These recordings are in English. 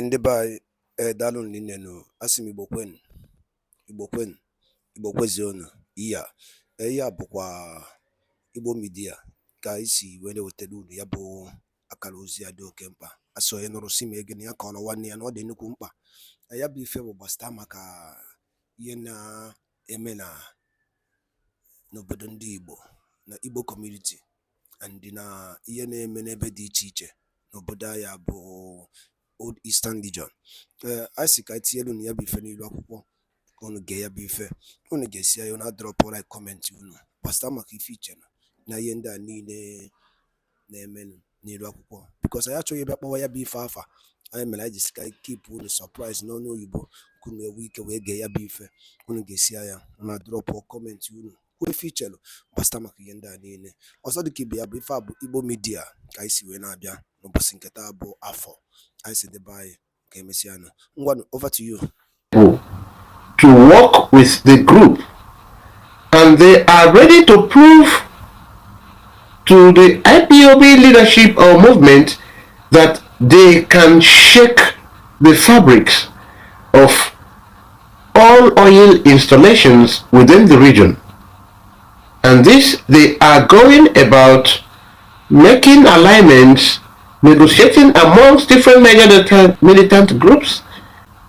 Ndị be anyị daalụ nne nụ asị m Igbo kwezi unu ihe a bụkwa Igbo midia ka anyị si were wetara unu ya bụ akara ozi ya dị oke mkpa. Asị onye nụrụ si ma ege na ya kọrọ nwanne ya na ọ dị nnukwu mkpa. Ya bụ ife bụ gbasata maka ihe na-eme n'obodo ndị Igbo na Igbo community and na ihe na-eme n'ebe dị iche iche n'obodo anyị bụ Old Eastern Region. I si ka etinyelu na ya bụ ife n'ilu akwụkwọ ka unu gee ya bụ ife, unu ga-esi ya na drop like comment unu gbasata maka ife iche na ihe ndị a niile na-eme n'ilu akwụkwọ, because anyị achọghị ebe kpọwa ya bụ ife afa. Anyị mere anyị jisi ka keep unu surprise n'ọnụ oyibo ka unu enwe ike wee gee ya bụ ife. Unu ga-esi ya na drop comment unu kwuo ife ichelu gbasata maka ihe ndị a niile. Ọzọ dịka ibe ya bụ ife a bụ Igbo midia ka anyị si wee na-abịa n'ụbọchị nke taa bụ afọ. I said the bye. Okay, Messiano. Over to you. To work with the group, and they are ready to prove to the IPOB leadership or movement that they can shake the fabrics of all oil installations within the region. And this, they are going about making alignments, negotiating amongst different Niger Delta militant groups,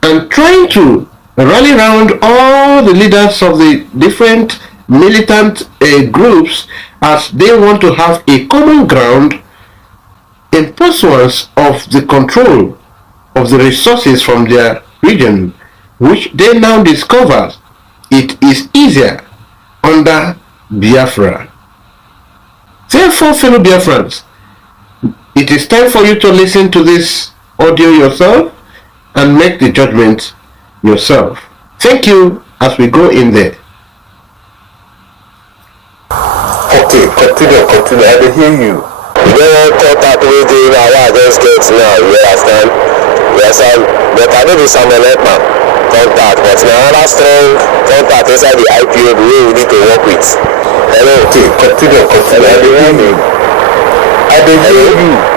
and trying to rally around all the leaders of the different militant groups as they want to have a common ground in pursuance of the control of the resources from their region, which they now discover it is easier under BIAFRA. Therefore, fellow Biafrans, it is time for you to listen to this audio yourself and make the judgment yourself. Thank you as we go in there. Okay, continue. I can hear you. You don't contact me doing I just get now, you understand? Yes, but I know this contact, but now another strong contact inside the IPO we need to work with. Hello. Okay, continue. I can hear you. I can hear you.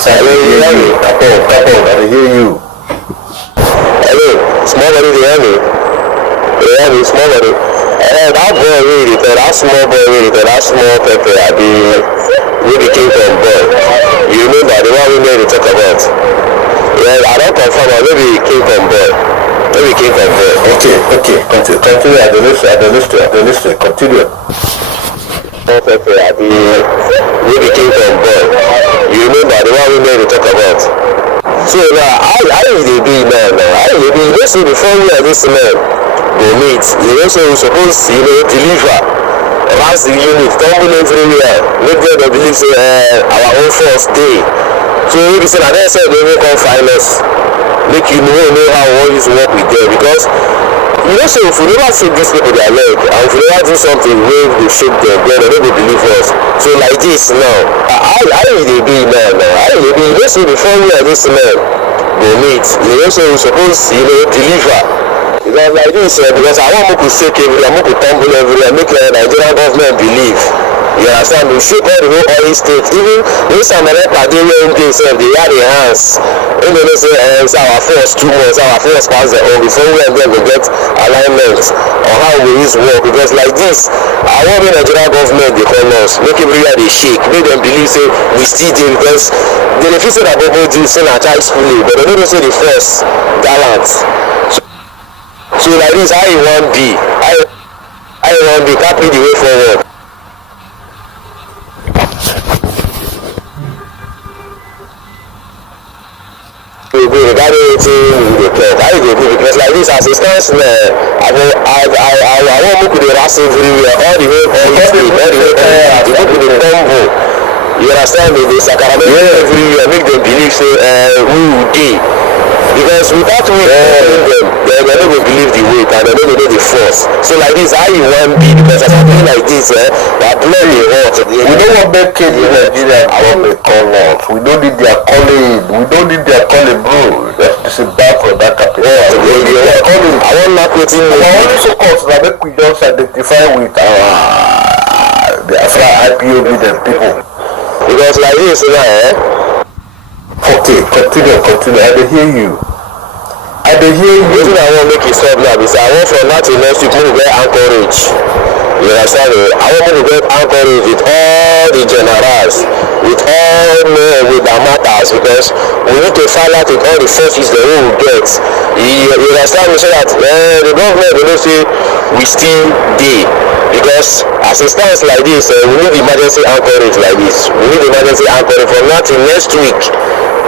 Hello, you hear me? Couple, I can hear you. Hello, small body, you hear me? You hear me, small body? That boy really, that small boy really, that small pepper, we became from boy. You remember the one we made to talk about? Yeah, I don't confirm, maybe he came from boy. Maybe he came from boy. Okay, continue. I don't listen. Continue. Pepper, we became from boy. You remember the one we made to talk about? So now, I will be now. I will be, you see, before we are this man, we meet, you know, so we're supposed to, deliver. That's the unit, tumble everywhere. Make them believe, say, our own first day. So we say, and then say, they will come find us. Make you know how all this work with them. Because, you know, so if we never shake these people their leg, and if we never do something where we shake them, then they will believe us. So like this now, I will be now. I will be, you know, so before we are this man, we meet, you know, so we're supposed to, deliver. Because like this, because I want to shake everywhere, I want to tumble everywhere, make the Nigerian government believe. You understand? We shake all the whole oil state. Even when some of them are doing things, they have their hands. When they say, it's our first 2 months, our first pass the home, before we and them will get alignment on how we use work. Because like this, I want the Nigerian government, they call us, make everywhere they shake, make them believe, say, we still do, because they feel say that people do, say, na child schooling, but they don't say the first gallant. So like this, how you want be? I want be copy the way forward. Because like this, as it stands now, I want to do that everywhere, all the way, all the way, tumble. You understand me? They sacrament everywhere, make them believe, say, we will do. Because without we telling them, they don't believe the weight and they don't know the force. So like this, how you want be? Because as I feel like this, they are plenty hot. We don't want their kids in Nigeria. I want to call out. We don't need their calling. Bro. This is bad for that capital. I want not putting. Our only so-called that make we just identify with the IPOB people. Because like this, Okay, continue. I dey hear you. Wetin I wan make e stop now be say I want from now till next week make we get anchorage. You understand me? I want make we get anchorage with all the generals, with all men with their matters, because we need to find out with all the forces that we will get. You understand me? So that the government go know say we still dey. Because as it stands like this, we need emergency anchorage like this. We need emergency anchorage from now till next week.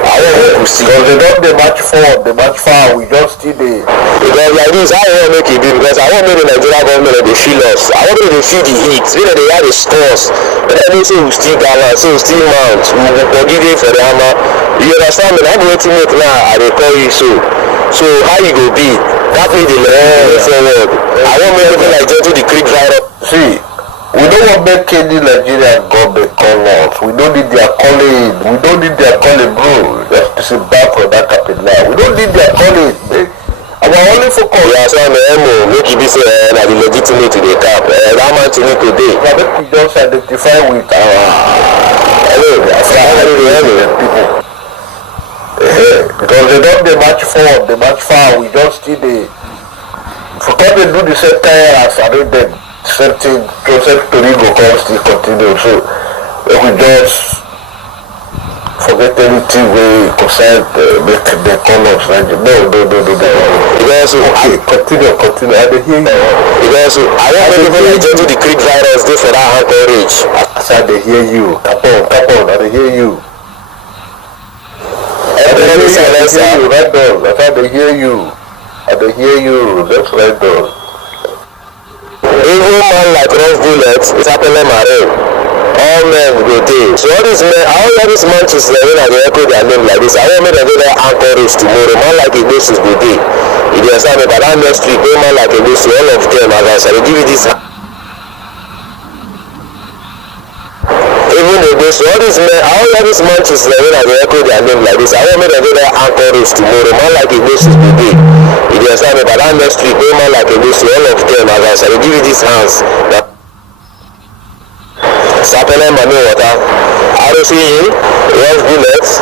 I want make we see. Because they don dey march forward, they march far, we just still dey. Because like this, I want make it be, because I want make the Nigerian government dey feel us. I want make they feel the heat, make they hear the scores. Let them know say we still gallant, say we still mount, we go forgive them for the hammer. You understand me? I'm waiting make now, I dey call you so. So how you go be? That mean the way forward. I want make people like Gentle the Creek virus. See, we don't want make any Nigerian government call us. We don't need their calling. We don't need their calling, bro. Just to sit back for that capital. We don't need their calling. Our only focus. Yeah, so I'm make it be say that the legitimate in the cap. That man to me today. But make we just identify with our people. Because they don't they march forward, they march far. We just still dey. Forget they do the same thing as I read them. Same thing, Joseph Tori go come still continue. So we just forget anything we concern make the colors. No. Because Okay, continue. I dey hear you. Because I want people like Gentle the Creek virus dey for that anchorage. As I dey hear you, cap on, I dey hear you. I dey hear you, right on. As I dey hear you, that's right on. Even man like Rough Bullet is happening marine. All men go dey. So all these men, all these manches when I dey echo their name like this, I want make them go there anchorage tomorrow. Man like Igbosis go dey. You understand me? But that next week, man like Igbosis, all of them, as I give you this. Even though so all these men, all these manches when I dey echo their name like this, I want make them go there anchorage tomorrow. Man like Igbosis go dey. You understand me? But that next week, man like Igbosis, all of them, as I give you these hands. Sapele Mami Water, ROCE, Rough Bullets,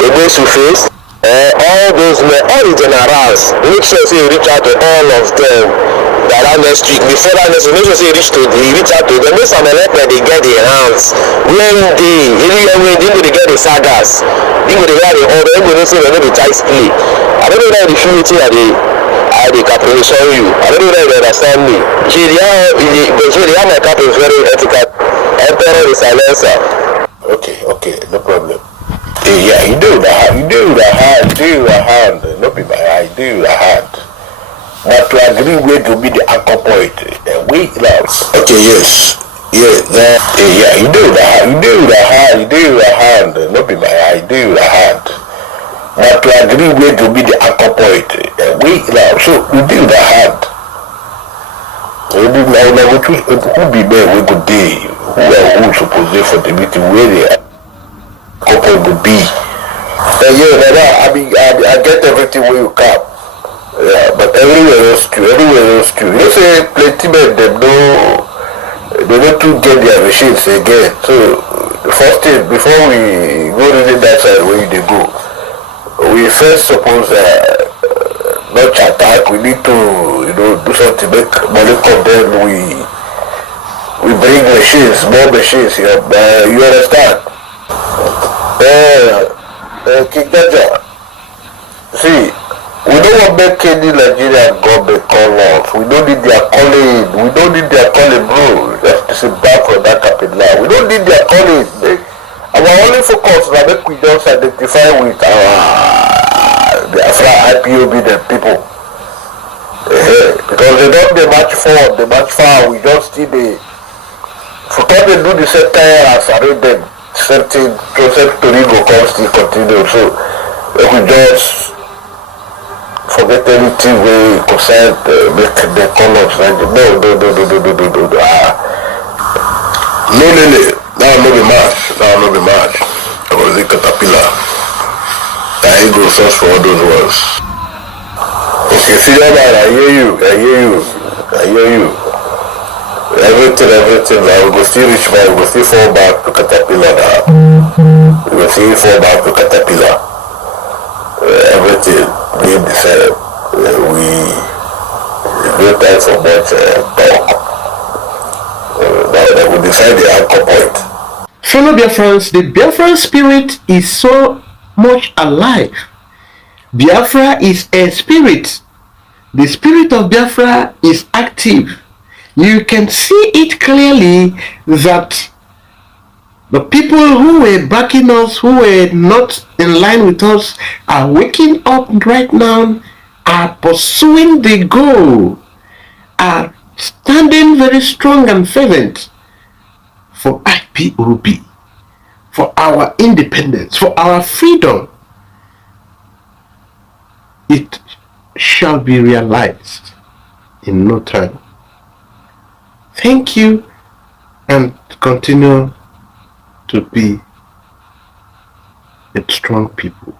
Igbosis Face, all those men, all the generals, make sure say you reach out to all of them that next week. Before that next week, make sure say you reach out to them. Make some elected they get their hands. When they get the sagas, they go to hear the order, they go to say they know the child's play. I don't know that the future I dey capitalization you. I don't know that you understand me. The my cap is very ethical. Emperor the silencer. Okay, no problem. Yeah, you do the hand. No be my eye, do the hand. But to agree where to be the anchor point, we loves. Okay, yes. Yeah, you do the hand. No be my eye, do the hand. But to agree where to be the anchor point, we loves. So we do the hand. We do now who be there we go day. Who suppose dey for the meeting where the couple go be. I get everything where you come. Yeah, but everywhere else too. You know say plenty men they don't too get their machines again. So the first thing before we go really that side where they go, we first suppose not attack. We need to do something make money come. Then we bring machines, more machines here. You understand? King Jaja, see, we don't want to make any Nigerian government call us. We don't need their calling, bro. Just to sit back for that capital. We don't need their calling. Our only focus is that we just identify with our BIAFRA, IPOB, the people. Because they march forward, they march far. We just still dey. Forget they do the same thing as I read them. Same thing, Joseph Tori go come still continue. So we just forget anything we concern make the colors. No. Now no be mad. I was a caterpillar. I go search for all those words. Okay, see that man, I hear you. everything now, we go still reach back, we go still fall back to caterpillar now. We go still fall back to caterpillar. Everything being the same. We no time for much talk. That will decide the anchor point. Fellow Biafrans, the Biafran spirit is so much alive. Biafra is a spirit. The spirit of Biafra is active. You can see it clearly that the people who were backing us, who were not in line with us, are waking up right now, are pursuing the goal, are standing very strong and fervent for IPOB, for our independence, for our freedom. It shall be realized in no time. Thank you, and continue to be a strong people.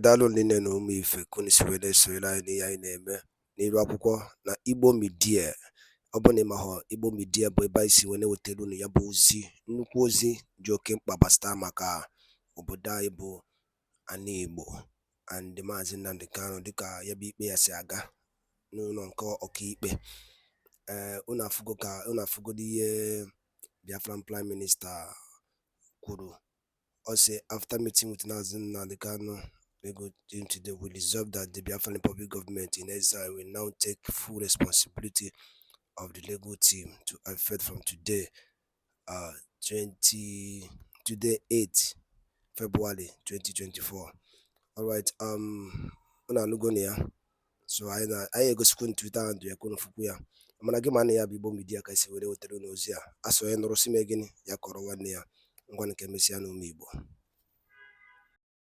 Daalụ nne na ụmụ ife kunu si wee na-esonyere anyị n'ihe anyị na-eme n'iru akwụkwọ na Igbo Media. Ọ bụ na ịmahọ Igbo Media bụ ebe anyị si wee na-ewetara unu ya bụ ozi, nnukwu ozi dị oke mkpa gbasara maka obodo anyị bụ ana Igbo and Maazị Nnamdi Kanu dịka ya bụ ikpe ya si aga n'ụlọ nke ọkaikpe. Unu afụgodo ihe Biafran Prime Minister kwuru. Or say after meeting with Maazị Nnamdi Kanu, we go into the will resolve that the Biafran Republic government in exile will now take full responsibility of the legal team to effect from today, 8 February 2024. All right. Una anụgo na ya. So anyị egosikwa na Twitter handle ya kwunu fukwu ya. Mana gị ma na ya bụ Igbo Media ka isi were wetara n'ozi a. Asọ ya nụrụ si megịnị ya kọrọ nwanne ya. Ngwa nke mesịa n'ụmụ Igbo.